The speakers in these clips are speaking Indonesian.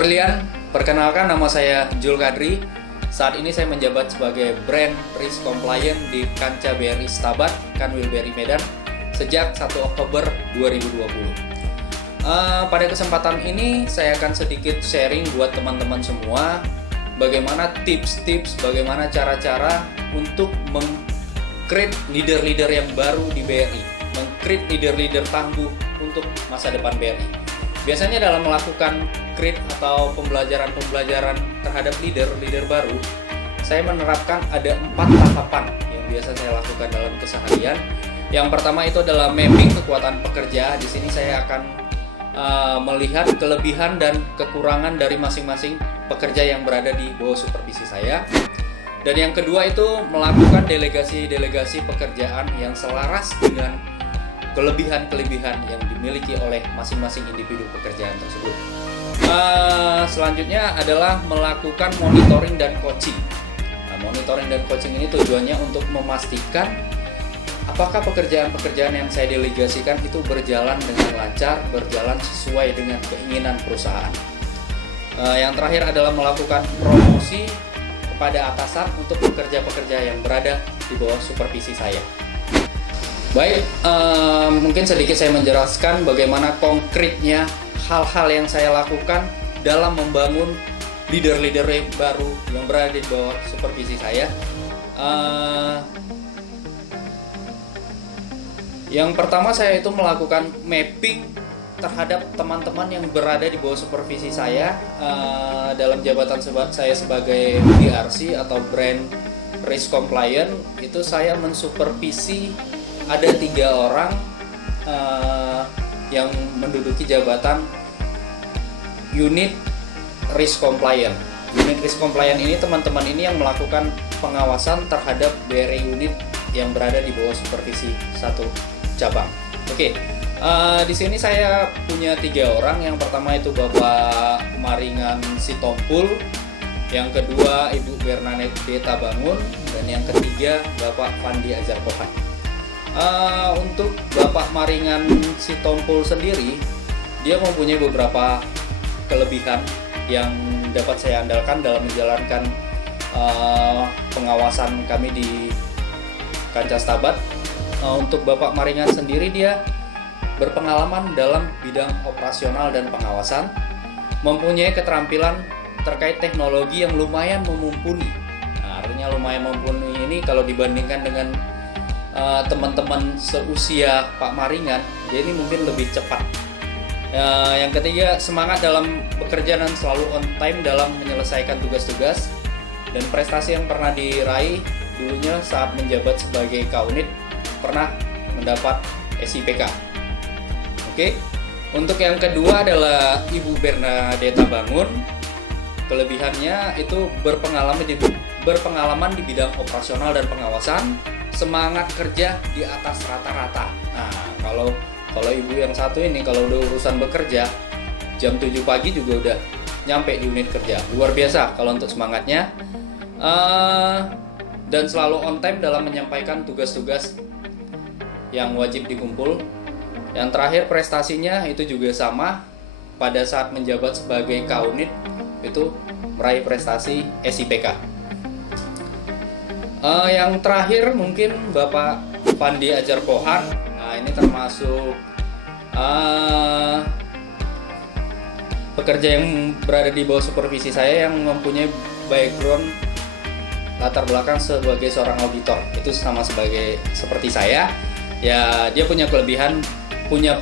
Berlian, perkenalkan nama saya Jul Kadri. Saat ini saya menjabat sebagai Brand Risk Compliant di Kanca BRI Stabat, Kanwil BRI Medan sejak 1 Oktober 2020. Pada kesempatan ini saya akan sedikit sharing buat teman-teman semua bagaimana tips-tips, bagaimana cara-cara untuk meng-create leader-leader yang baru di BRI, meng-create leader-leader tangguh untuk masa depan BRI. Biasanya dalam melakukan create atau pembelajaran terhadap leader baru, saya menerapkan ada 4 tahapan yang biasa saya lakukan dalam keseharian. Yang pertama itu adalah mapping kekuatan pekerja. Di sini saya akan melihat kelebihan dan kekurangan dari masing-masing pekerja yang berada di bawah supervisi saya. Dan yang kedua itu melakukan delegasi pekerjaan yang selaras dengan kelebihan-kelebihan yang dimiliki oleh masing-masing individu pekerjaan tersebut. Selanjutnya adalah melakukan monitoring dan coaching. Monitoring dan coaching ini tujuannya untuk memastikan apakah pekerjaan-pekerjaan yang saya delegasikan itu berjalan dengan lancar, berjalan sesuai dengan keinginan perusahaan. Yang terakhir adalah melakukan promosi kepada atasan untuk pekerja-pekerja yang berada di bawah supervisi saya. Baik, mungkin sedikit saya menjelaskan bagaimana konkretnya hal-hal yang saya lakukan dalam membangun leader-leader baru yang berada di bawah supervisi saya. Yang pertama saya itu melakukan mapping terhadap teman-teman yang berada di bawah supervisi saya dalam jabatan saya sebagai BRC atau Brand Risk Compliant. Itu saya mensupervisi ada 3 orang yang menduduki jabatan Unit Risk Compliant. Unit Risk Compliant ini teman-teman ini yang melakukan pengawasan terhadap BRI unit yang berada di bawah supervisi satu cabang. Oke, di sini saya punya 3 orang. Yang pertama itu Bapak Maringan Sitompul, yang kedua Ibu Bernadette Bangun, dan yang ketiga Bapak Fandi Ajar Pohan. Untuk Bapak Maringan Sitompul sendiri, dia mempunyai beberapa kelebihan yang dapat saya andalkan dalam menjalankan pengawasan kami di Kanca Stabat. Untuk Bapak Maringan sendiri, dia berpengalaman dalam bidang operasional dan pengawasan, mempunyai keterampilan terkait teknologi yang lumayan mumpuni. Artinya lumayan mumpuni ini kalau dibandingkan dengan teman-teman seusia Pak Maringan, dia ini mungkin lebih cepat. Yang ketiga, semangat dalam bekerja dan selalu on time dalam menyelesaikan tugas-tugas, dan prestasi yang pernah diraih dulunya saat menjabat sebagai Kaunit pernah mendapat SIPK. Oke. Untuk yang kedua adalah Ibu Bernadette Bangun. Kelebihannya itu berpengalaman di bidang operasional dan pengawasan, semangat kerja di atas rata-rata. Nah, kalau ibu yang satu ini kalau udah urusan bekerja jam 7 pagi juga udah nyampe di unit kerja. Luar biasa kalau untuk semangatnya. Dan selalu on time dalam menyampaikan tugas-tugas yang wajib dikumpul. Yang terakhir, prestasinya itu juga sama. Pada saat menjabat sebagai Kaunit itu meraih prestasi SIPK. Yang terakhir mungkin Bapak Fandi Ajar Pohan. Nah, ini termasuk pekerja yang berada di bawah supervisi saya yang mempunyai background latar belakang sebagai seorang auditor. Itu sama seperti saya. Ya, dia punya kelebihan, punya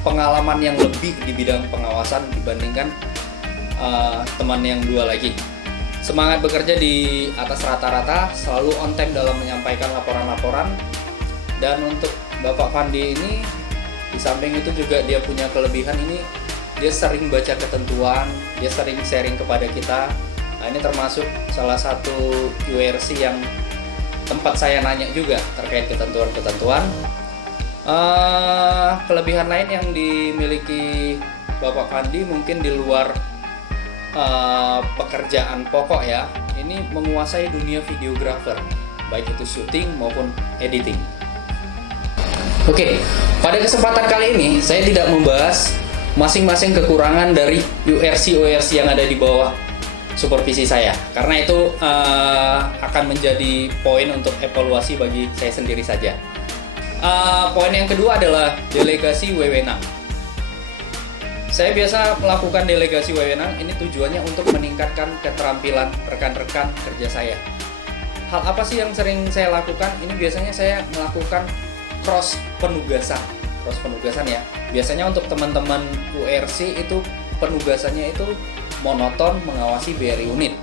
pengalaman yang lebih di bidang pengawasan dibandingkan teman yang 2 lagi. Semangat bekerja di atas rata-rata, selalu on time dalam menyampaikan laporan-laporan. Dan untuk Bapak Fandi ini, di samping itu juga dia punya kelebihan ini, dia sering baca ketentuan, dia sering sharing kepada kita. Nah, ini termasuk salah satu URC yang tempat saya nanya juga terkait ketentuan-ketentuan. Kelebihan lain yang dimiliki Bapak Fandi mungkin di luar pekerjaan pokok ya, ini menguasai dunia videographer, baik itu syuting maupun editing. Oke, pada kesempatan kali ini saya tidak membahas masing-masing kekurangan dari URC yang ada di bawah supervisi saya, karena itu akan menjadi poin untuk evaluasi bagi saya sendiri saja. Poin yang kedua adalah delegasi wewenang. Saya biasa melakukan delegasi wewenang ini tujuannya untuk meningkatkan keterampilan rekan-rekan kerja saya. Hal apa sih yang sering saya lakukan? Ini biasanya saya melakukan cross penugasan ya. Biasanya untuk teman-teman URC itu penugasannya itu monoton mengawasi BRI unit.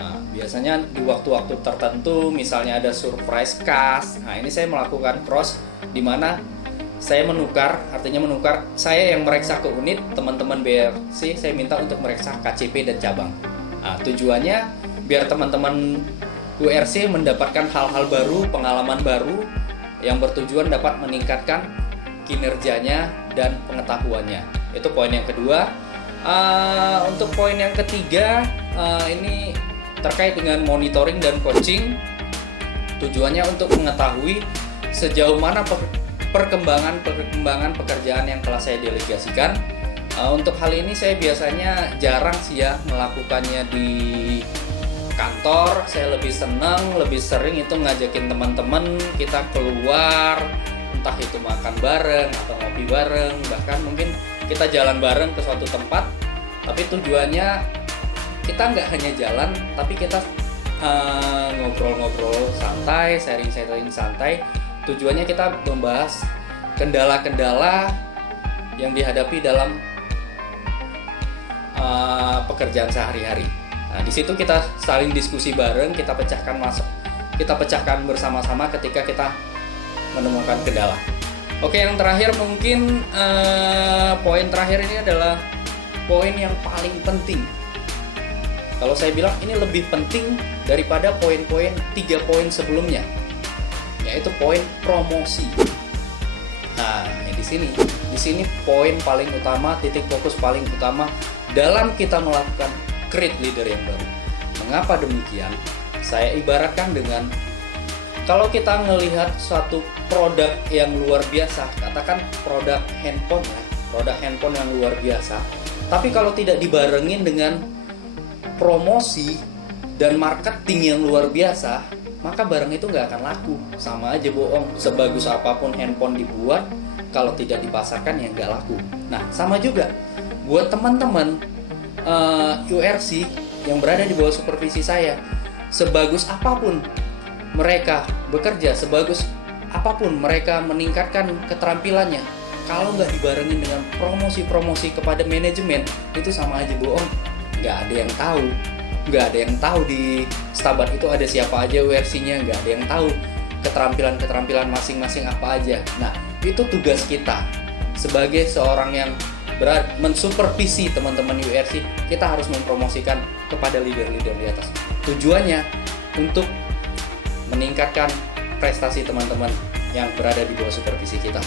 Nah, biasanya di waktu-waktu tertentu, misalnya ada surprise cast. Nah, ini saya melakukan cross, di mana saya menukar, artinya menukar saya yang mereksa ke unit, teman-teman BRC saya minta untuk mereksa KCP dan cabang. Nah, tujuannya biar teman-teman URC mendapatkan hal-hal baru, pengalaman baru yang bertujuan dapat meningkatkan kinerjanya dan pengetahuannya. Itu poin yang kedua. Untuk poin yang ketiga, ini terkait dengan monitoring dan coaching. Tujuannya untuk mengetahui sejauh mana perkembangan pekerjaan yang telah saya delegasikan. Untuk hal ini saya biasanya jarang sih ya melakukannya di kantor. Saya lebih senang, lebih sering itu ngajakin teman-teman kita keluar, entah itu makan bareng atau ngopi bareng, bahkan mungkin kita jalan bareng ke suatu tempat. Tapi tujuannya kita nggak hanya jalan, tapi kita ngobrol-ngobrol santai, sharing-sharing santai. Tujuannya kita membahas kendala-kendala yang dihadapi dalam pekerjaan sehari-hari. Nah, di situ kita saling diskusi bareng, kita pecahkan bersama-sama ketika kita menemukan kendala. Oke, yang terakhir mungkin poin terakhir ini adalah poin yang paling penting. Kalau saya bilang ini lebih penting daripada poin-poin 3 poin sebelumnya, yaitu poin promosi. Nah, di sini poin paling utama, titik fokus paling utama dalam kita melakukan create leader yang baru. Mengapa demikian? Saya ibaratkan dengan kalau kita melihat suatu produk yang luar biasa, katakan produk handphone ya, produk handphone yang luar biasa, tapi kalau tidak dibarengin dengan promosi dan marketing yang luar biasa, maka barang itu nggak akan laku. Sama aja bohong, sebagus apapun handphone dibuat, kalau tidak dipasarkan ya nggak laku. Nah, sama juga buat teman-teman URC yang berada di bawah supervisi saya, sebagus apapun mereka bekerja, sebagus apapun mereka meningkatkan keterampilannya, kalau nggak dibarengin dengan promosi-promosi kepada manajemen, itu sama aja bohong. Nggak ada yang tahu di Stabat itu ada siapa aja URC-nya, nggak ada yang tahu keterampilan masing-masing apa aja. Nah, itu tugas kita sebagai seorang yang mensupervisi teman-teman URC. Kita harus mempromosikan kepada leader-leader di atas. Tujuannya untuk meningkatkan prestasi teman-teman yang berada di bawah supervisi kita.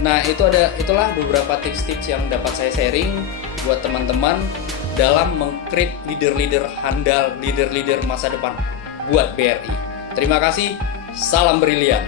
Nah, itulah beberapa tips-tips yang dapat saya sharing buat teman-teman dalam meng-create leader-leader handal, leader-leader masa depan buat BRI. Terima kasih, salam brilian.